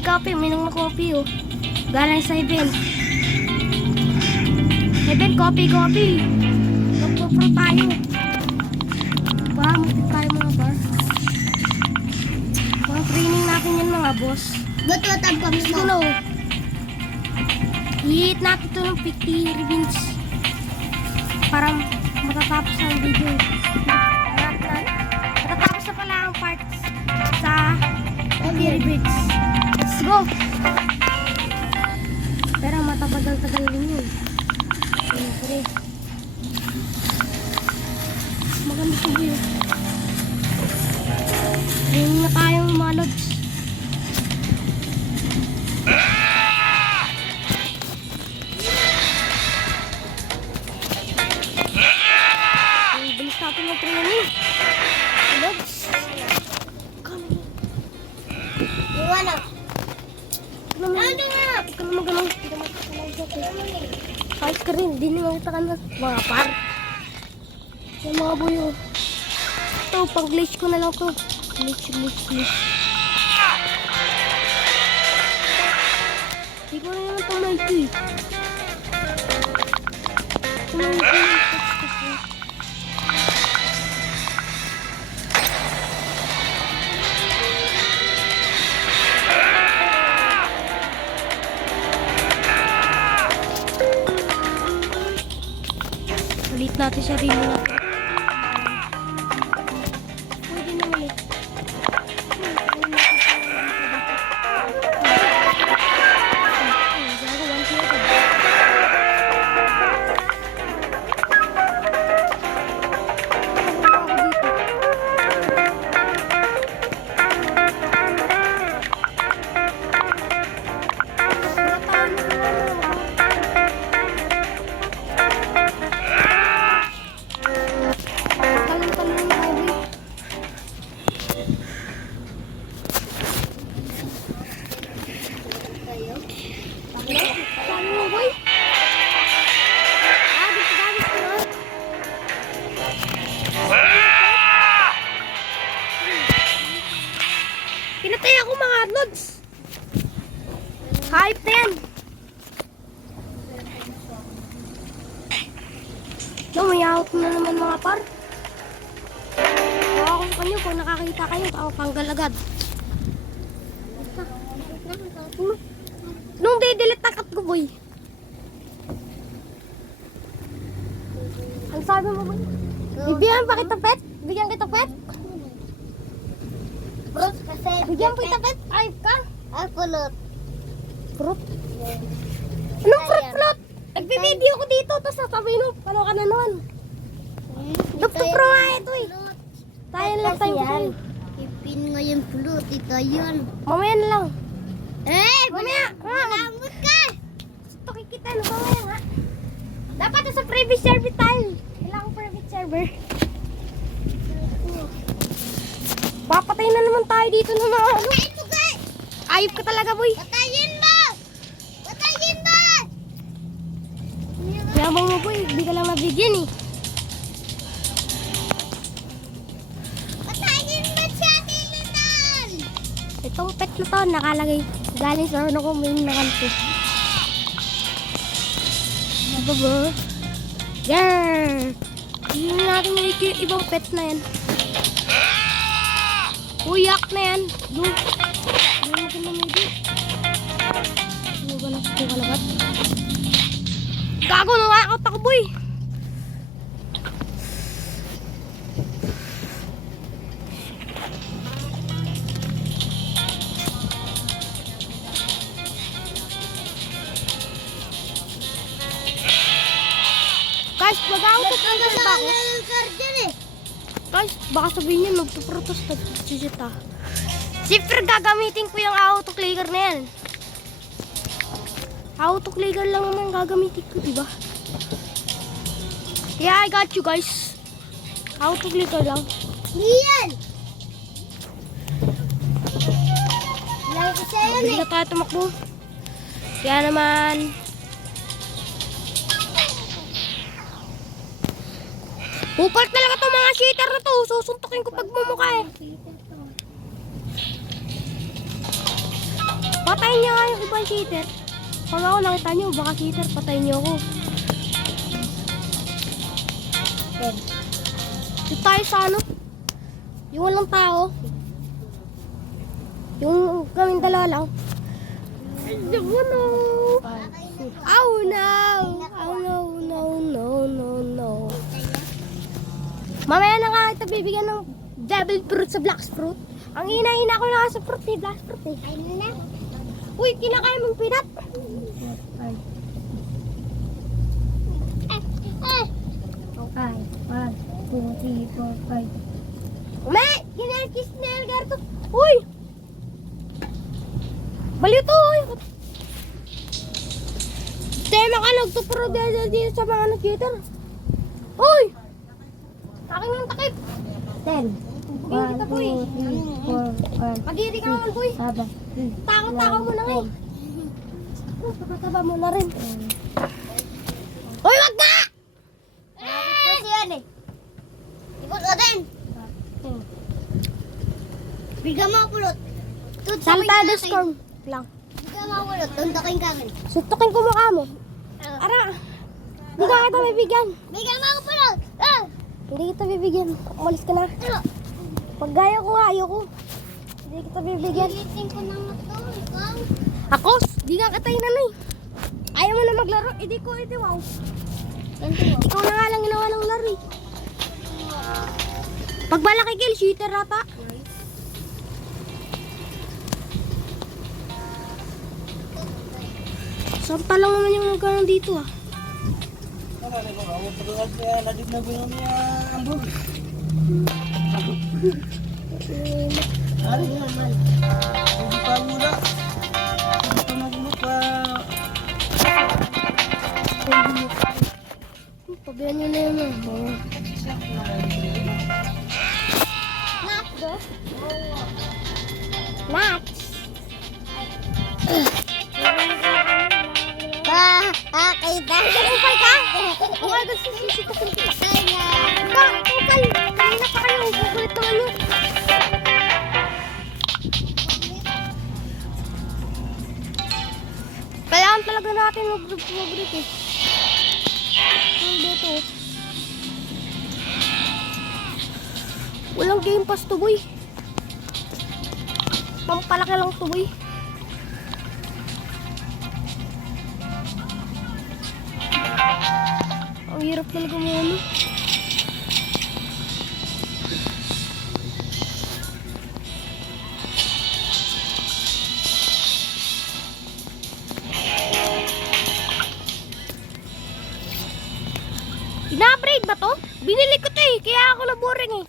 Copy. Minong na copy, oh. Galing sa Heaven. Heaven, copy. Magpo-pro tayo. Ba, tayo mga bar. Mga training natin yun mga boss. Ba't watang pang Ito na, oh. I-hit natin ito ng 50 ribbons. Para matatapos ang video. Matatapos na pala ang part sa 50 ribbons. Let's go! Pero matabagal-tagal din yun. Siyempre. Maganda sa view. Ngayon na tayong mga lods. Bilis natin ng training. Lods. Iwan ako. Ikaw naman ganun. Kahit ka rin, di naman kita ka na mga par. Yung mga buyo. Ito, pang glitch ko na lang to. Glitch. Di ko na naman itong Mikey. Ulit natin sarili natin. Pwede na ulit. Pinatay ako mga lods. Hype na yan. Lumayawat na naman mga par. Tawa ko sa kanyo kung nakakita kayo. Tawa panggal agad. Nung di-delete takat ko boy. Ang sabi mo boy? Bibigyan pa kita pet? Bigyan kita pet? Fruit kasi. Bigyan po kita pet? Ayop ka? Ay, pulot. Fruit? Anong fruit? Nagbe-video ko dito, tapos sasabihin mo, paano ka na naman? Dupto-pro nga ito eh. Tayo lang tayo. Ipin nga yung pulot. Ito yun. Mamaya na lang. Mamaya. Malamot ka. Ito kikita na mamaya nga. Dapat sa private server tayo. Kailangan private server. Papatay na naman tayo dito ng mga ano. Ito ka. Ayop ka talaga boy. Patayin mo. Patayin mo. Yabang mo boy, hindi ka lang nabigyan eh. Patayin mo siya, Dilinan. Itong pet na to, nakalagay. Galing sa ano ko, may nakanto. Baba. Grrrr. Hindi natin yung ibang pet na yan. Uyak na yan. Doon. Doon natin na medyo. Ano ba na sa kalabat? Gago na nga ako boy. Guys, mag-auto ka na ba ako? Guys, baka sabihin niyo nagpo-protest nag-sit ah. Siyempre gagamitin ko yung auto-clicker na yan. Auto-clicker lang naman gagamitin ko, diba? Yeah, I got you guys. Auto-clicker lang. Yan. Lang kasi yan Hindi na tayo tumakbo. Kaya naman... Upal talaga itong mga cheater na to. Susuntukin ko pag mumukha eh. Patayin niyo nga yung ibang cheater. Pag ako nakita niyo, baka cheater, patayin niyo ako. Dito tayo sa ano? Yung walang tao. Yung kaming dalawa lang. Oh no! Oh no! Oh no, no, no, no, no. Mamaya na nga ito bibigyan ng devil fruit sa black fruit. Ang ina-ina ko na nga sa fruit eh, black fruit eh. Ayun na. Uy, kinakain mong peanut. Okay. 1, 2, 3, 4, 5. Ume! Ginelkis na Elgarto. Uy! Baliw to, uy! Tema ka nagtupro dito sa mga nag-cheater. Uy! Akin ng takip. 10. Hindi kita, boy. 4, 5, Pag-iri ka naman, boy. 7, Takot-takot mo na nga eh. Pataba mo na rin. Uy, wag na! Kasi yan eh. Ikot ka din. Bigyan mo ang pulot. Saltado storm lang. Bigyan mo ang pulot. Tuntakin ka akin. Suntukin ko mukha mo. Ara! Hindi ka kita bibigyan. Bigyan mo ang pulot. Hindi kita bibigyan. Umalis ka na. Pag gaya ko, ayoko. Hindi kita bibigyan. Ulitin ko ng ito. Ikaw. Ako? Di nga kita inanay. Ayaw mo na maglaro. Hindi ko, edi wow. Ganito mo. Ikaw na nga lang ginawa ng laro eh. Pag malaki kill, cheater ata. Sampa lang naman yung nagkaroon dito ah. Pabihan nyo na yun ah. Nak, do? Max! Kita. Upal ka? Upal ka sa sisitukin ko. Ba, upal! Kanina pa kayo, kukulit naman yun. Kailangan talaga natin mag-group eh. Hindi ito. Walang game pass to boy. Pampalaki lang to boy. Ang hirap talaga mo ano. Ina-upgrade ba to? Binili ko to eh, kaya ako naboring eh.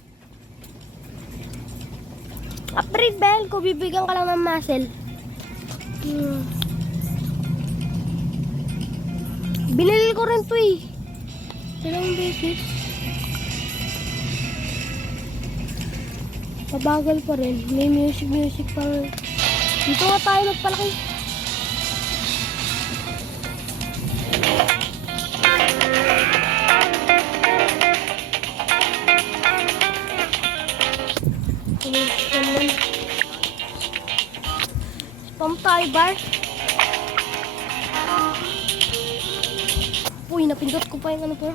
Upgrade ba yan? Kung bibigyan ka lang ng muscle. Binili ko rin to eh. Dalawang beses. Pabagal pa rin. May music pa rin. Dito nga tayo magpalaki. Spam tayo bar. Uy, napindot ko pa yung ano to.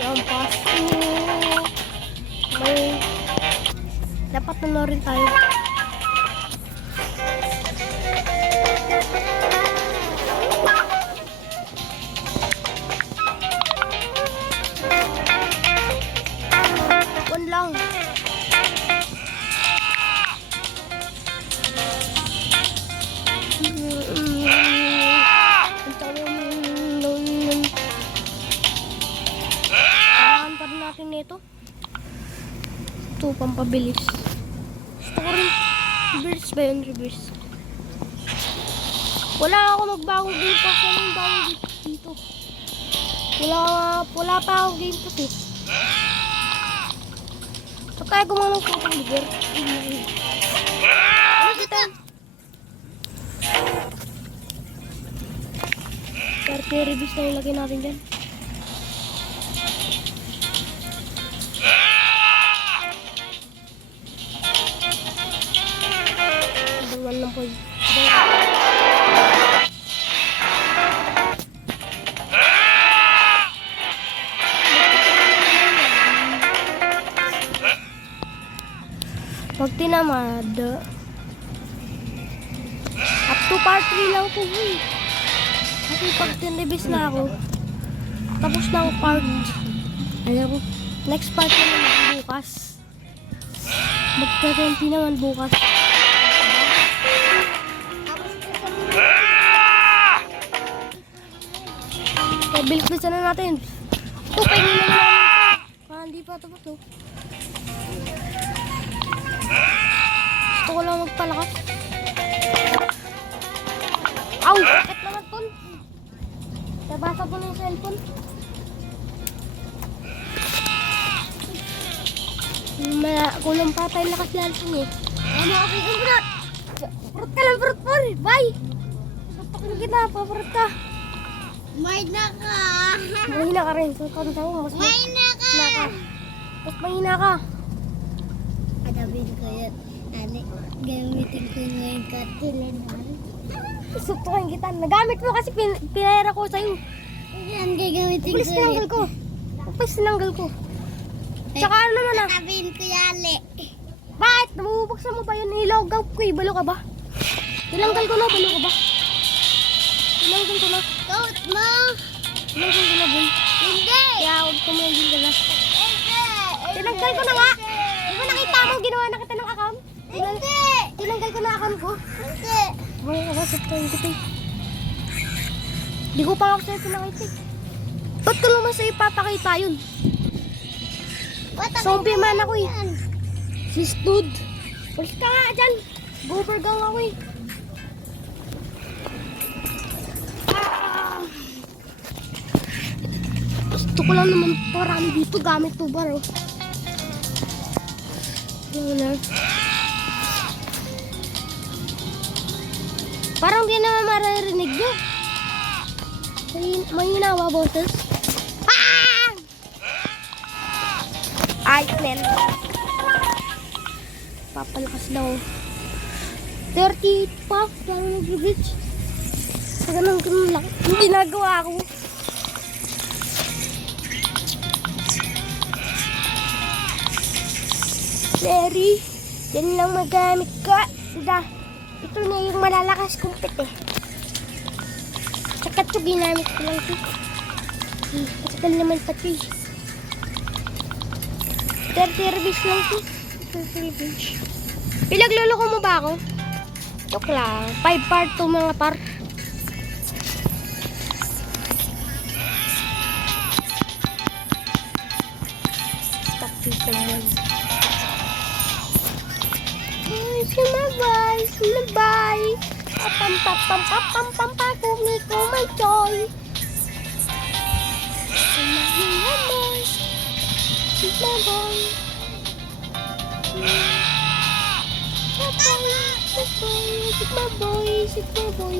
Yan, pasto. May... Dapat na rin tayo. One lang. Kailangan pa rin natin nito. Ito, pampabilis. Gusto ko rin. Reverse ba yun? Reverse. Wala ako magbagong game pass. Ano yung bagong dito? Wala pa ako game pass eh. So tayo gumawa ng photo liver. Ano kita? Party reviews na ilagay natin dyan. Yamada. Up to part 3 lang po. Kasi pag tinibis na ako, tapos na ang part. Alam ko, next part na naman bukas. Magka-20 naman bukas. Kaya bilis-bilisan na natin. Ito, pahingin na naman. Hindi pa tapos to. Gusto ko lang magpalakas. Aw! Sakit naman po. Nabasa po ng cellphone. Kulang pa tayo lakas lalong eh. Ano ako yung brot? Brot ka lang, brot po. Bye! Tutukin kita, pabrot ka. May na ka. Mahina ka rin. So, kanta mo, mas May na ka. mas mahina ka. Adabin ko yun. Ano, gamitin ko yung kartilin. Sutukin kita. Nagamit mo kasi pinahira ko sa'yo. Yan, gagamitin ko Pulis tinanggal ko. Pulis tinanggal ko. Tsaka ano naman ah. Adabin ko yali. Bakit? Namubuksan mo ba yun? Nilogaw ko eh. Balo ka ba? Tinanggal ko na. Balo ka ba? Tinanggal ko na. Coat mo. Tinanggal ko na, boy. Hindi. Kaya huwag tumanggal ka na. Hindi. Tinanggal ko na nga. Di ba nakita mo? Ginawa na kita ng account? Hindi. Tinanggal ko na account ko. Hindi. Balo ka ba? Subscribe ko eh. Di ko pa ako sa'yo pinakita eh. Ba't ko naman sa'yo papakita yun? Zombie man ako eh. Si Stud. Pulis ka nga dyan. Gobergang ako eh. Gusto ko lang naman parami dito gamit to baro. Parang di naman maririnig nyo. Mahina ba boses? Ay, men. Papalakas daw. 38 pa. Parang nag-reach. Sa ganun lang. Yung ginagawa ko. Larry, yan lang magamit ko. Ito na yung malalakas kong pit eh. Tsaka ito ginamit ko lang ito. Matagal naman pati. 30 rupees lang ito. 30 rupees. Pinagluloko mo ba ako? Joke lang. 5 part to mga par. Stop dito naman. Sumabay, sumabay. Pam pam pam pam pam pam pam kumi ko may joy. Sumabay, sumabay. Sigma boy, Sigma boy.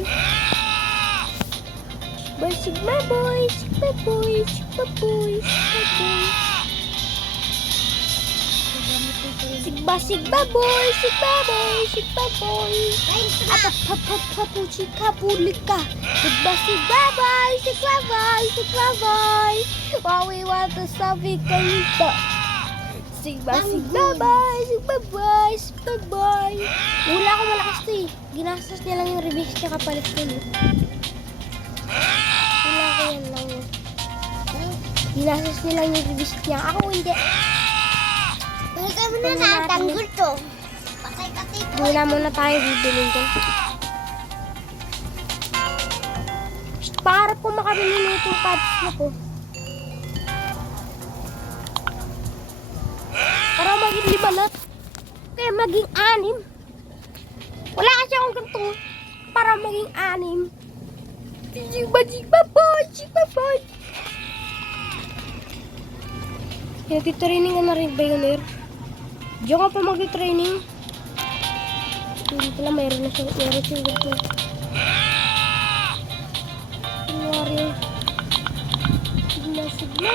Boy, Sigma boy, Sigma boy, Sigma boy, Sigma boy. Sigma, Sigma boy, Sigma boy, Sigma boy. Apa papa papa chika pulika. Sigma, Sigma boy, Sigma boy, Sigma boy. While we want to stop it, Sigma, Sigma boy, Sigma boy, Sigma boy. Wala ko malakas to eh. Ginastos niya lang yung release niya kapalit ko eh. Wala ko yan lang eh. Ginastos niya lang yung release niya. Ako hindi. Balik mo na natanggol to. Patay ka tito. Wala muna tayo bibilin ko. Para po makabili nitong pads na po. Para maging 5 lot. Kaya maging 6. Wala kasi akong ganito. Para maging 6. Sigma boy, Sigma boy. Nagtitraining ka na rin ba yun, Er? Diyan ka pa magtitraining. Hindi pala, mayroon na siyang ganito. Kunwari. Sigma boy, Sigma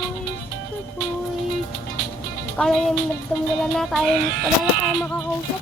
boy, Sigma boy. Kala yung nagdamdala na tayo, wala na tayo makakausap.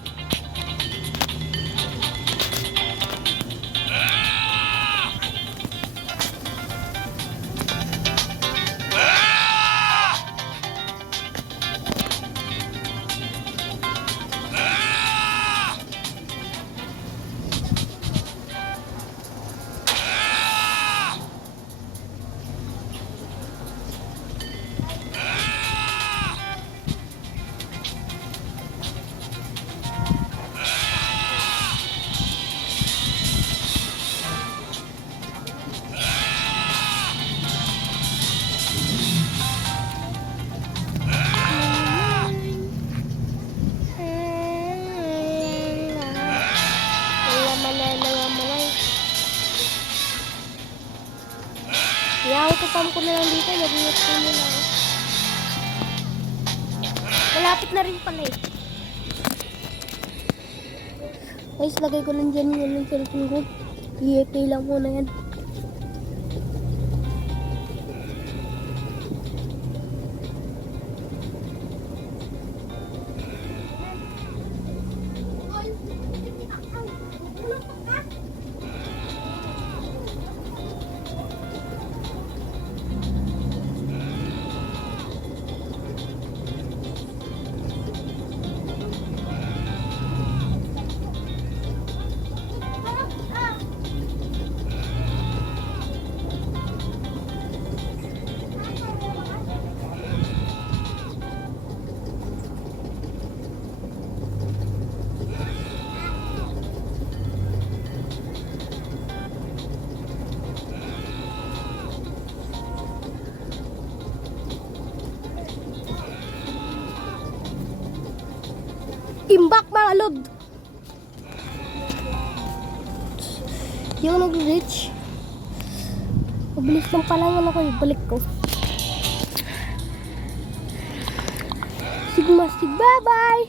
I-autopump ko na lang dito. Nag-iot ko na lang. Malapit na rin pala eh. Guys, lagay ko lang dyan yung cellphone ko. I-play lang muna yan. Imbak mga lod. Hindi ako nag-reach. Mabilis lang pala yung ako. Balik ko. Sigma, bye-bye.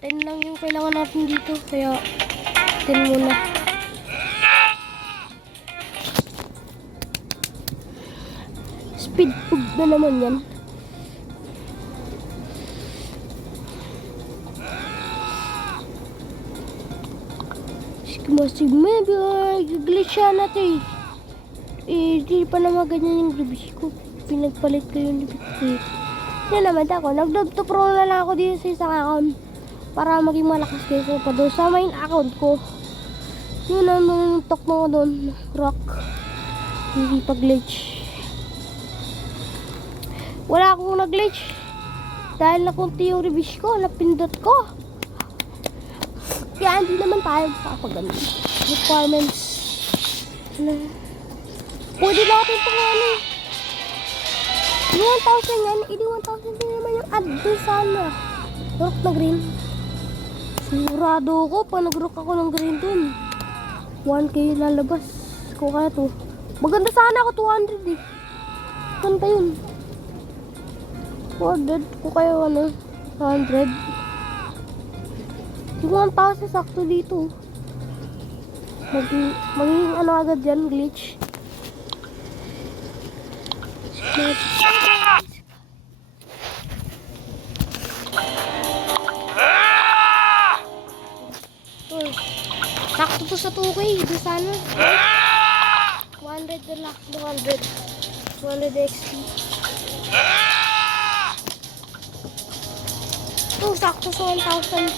Ten lang yung kailangan natin dito. Kaya 10 muna. Speed pug na naman yan. Sigma boy, glitch siya natin di pa naman ganyan yung reviews ko. Pinagpalit ko yung reviews ko. Yan naman ako, nag-dog to pro na lang ako dito sa isang account para maging malakas kayo pa doon sa main account ko. Yun ang tok mo doon, rock. Hindi pa glitch. Wala akong nag-glitch dahil nakunti yung reviews ko, napindot ko. Kaya hindi naman tayo makapagano. Requirements. Pwede natin pang ano. 1,000 yan. 1,000 din naman yung ad doon sana. Rock na green. Sigurado ko pa nag-rock ako ng green dun. 1K lalabas. Kung kaya to. Maganda sana ako 200 eh. Kanta yun. 200. Kung kaya ano. 100. Yung 1,000 sakto dito. Magiging ano agad yan, glitch. Sakto to sa 2K. Doon sana. 100 na lang. 200. 200 XP. Ito, sakto sa 1,000.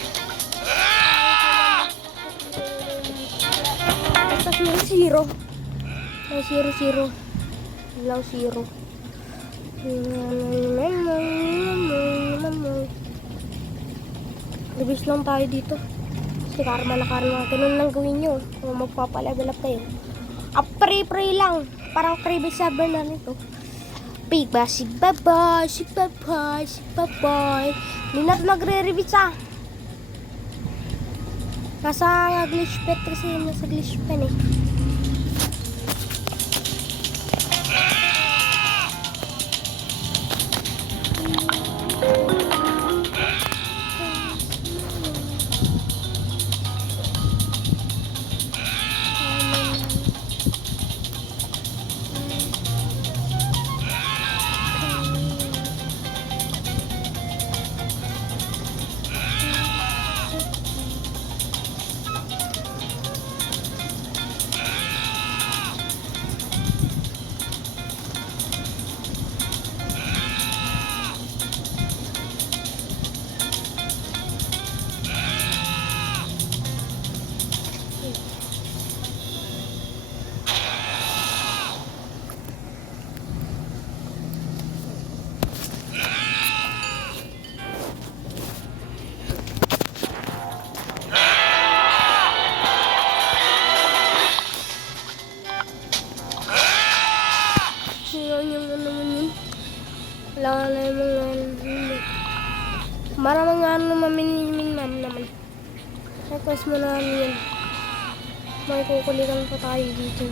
Tapos may 0. May 0. Ilaw 0. Release lang tayo dito. Kasi karma na karma. Ganun lang gawin nyo. Kung magpapalevel up tayo. Pray lang. Parang private server na nito. Sigba, bye-bye. Hindi na nagre-review sa. Nasa glitch pet kasi nasa glitch pen eh. ma'am naman. Request mo na namin yan. May kukulitan pa tayo dito.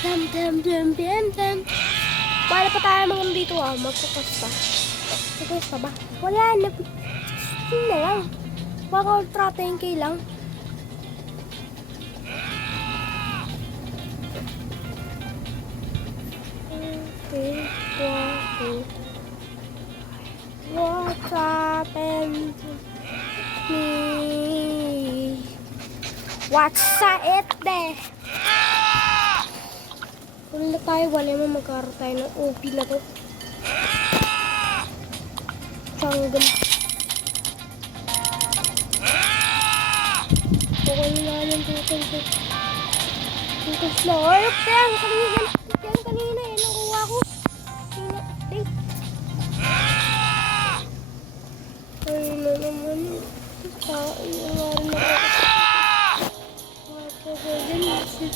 Dam. Wala pa tayo mga dito magkukas pa. Request pa ba? Wala na. 16 na lang. Baka ultra 10k lang. Okay. What happened to me? What's it there? Kung na tayo, wala mo magkaroon tayo ng OP na to. Jungle. Okay na namin tutol ko. Tutol na. Ayok pa yan. Yan kanina. Yan ang kuha ko. Ay na naman. Ay na rin ako.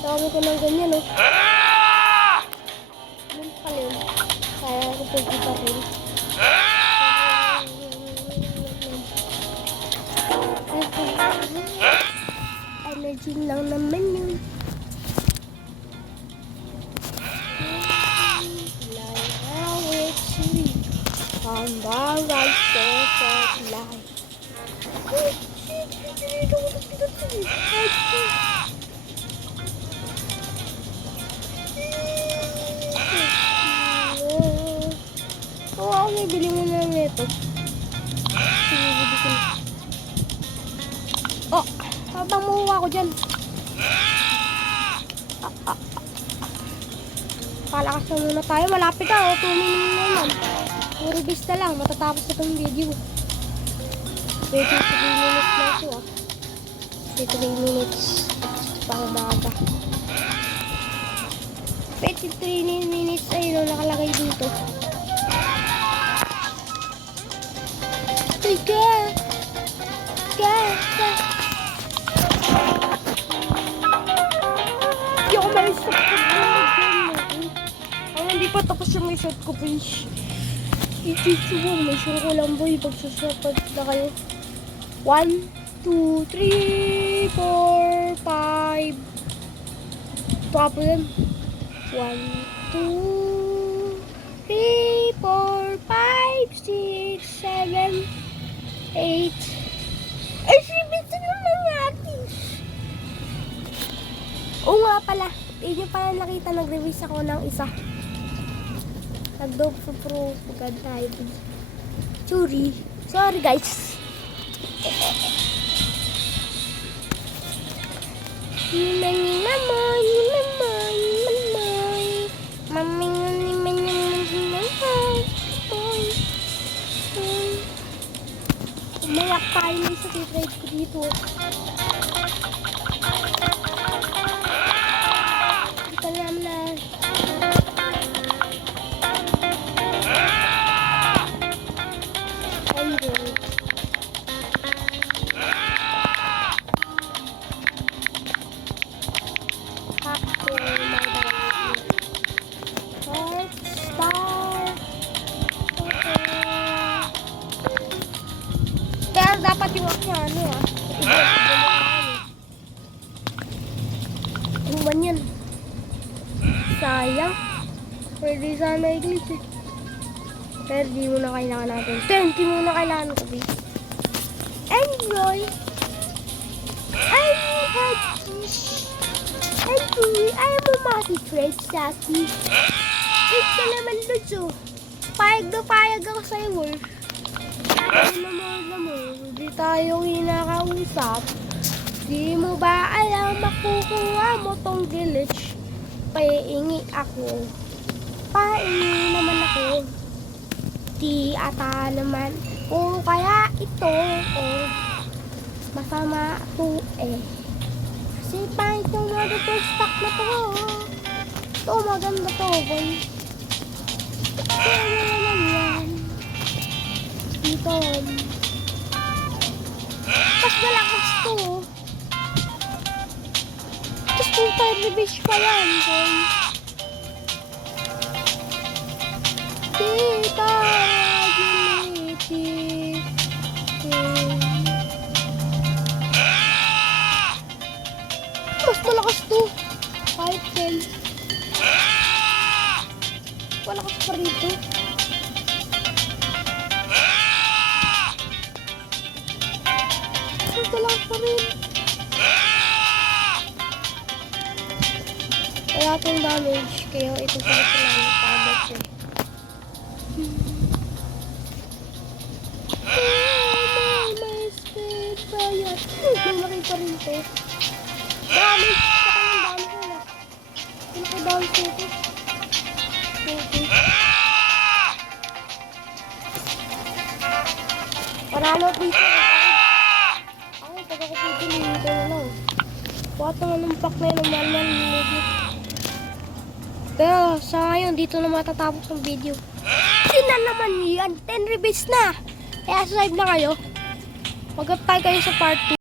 Dami ko ng ganyan, oh. Yun pala yun. Kaya ako pagkita rin. Energy lang naman yun. Like how it's sweet on the right side of life. Okay, bili mo na ito. Oh, habang mahuha ko dyan. Palakas na muna tayo. Malapit na. 2 minutes naman. Puro bista lang. Matatapos itong video. 23 minutes na ito, 23 minutes. Pang umaga. 23 minutes. Ayun, nakalagay dito. Hindi ako may stop ko. Hindi pa tapos yung may shot ko, please. I-teach mo. May sure ko lang, boy. Pagsasapat na kayo. 1, 2, 3, 4, 5. Papo yan. 1, 2, 3, 4, 5, 6, 7, 8. Ay, sibit na natin. Oo nga pala. Hindi pala nakita. Nag-release ako ng isa. Nag-dope sa pro. Pagod tayo. Sorry guys. Umayak tayo na sa titrade ko dito. Hindi ka naman na. Android. Pero dapat yung niya, ano Yung ban yan. Sayang. Pwede sana i-glitch eh. Pero di mo na kailangan natin. 20 mo na kailangan ko, please. Enjoy! I'm happy. Ayaw mo maki-trade sa akin. Wait ka naman, Lucho. Payag na payag ako sa'yo, Wolf. Alam mo, hindi tayo kinakausap. Di mo ba alam makukuha mo tong glitch? Paingi ako. Paingi naman ako. Di ata naman. O kaya ito, masama to eh. Kasi pangit yung mga stock na to. Ito, maganda to, boy. Kaya naman yan. Dito. Mas malakas to. Tapos kung tayo na beach pa yan, boy. Napalakas pa rito. Napalakas pa rin. Wala akong damage. Kaya ito pala lang yung damage eh. My speed fire. Malaki pa rin to. Damage. Saka yung damage na. Pinaka-damage nito. Okay. Panalo dito. Ako, pag ako pipili, dito na lang. Buhat naman ng pack na yun, ng mahal na. Pero sa ngayon, dito na matatapos ang video. Kasi na naman yan, 10 rebates na. Kaya subscribe na kayo. Mag-apply kayo sa part 2.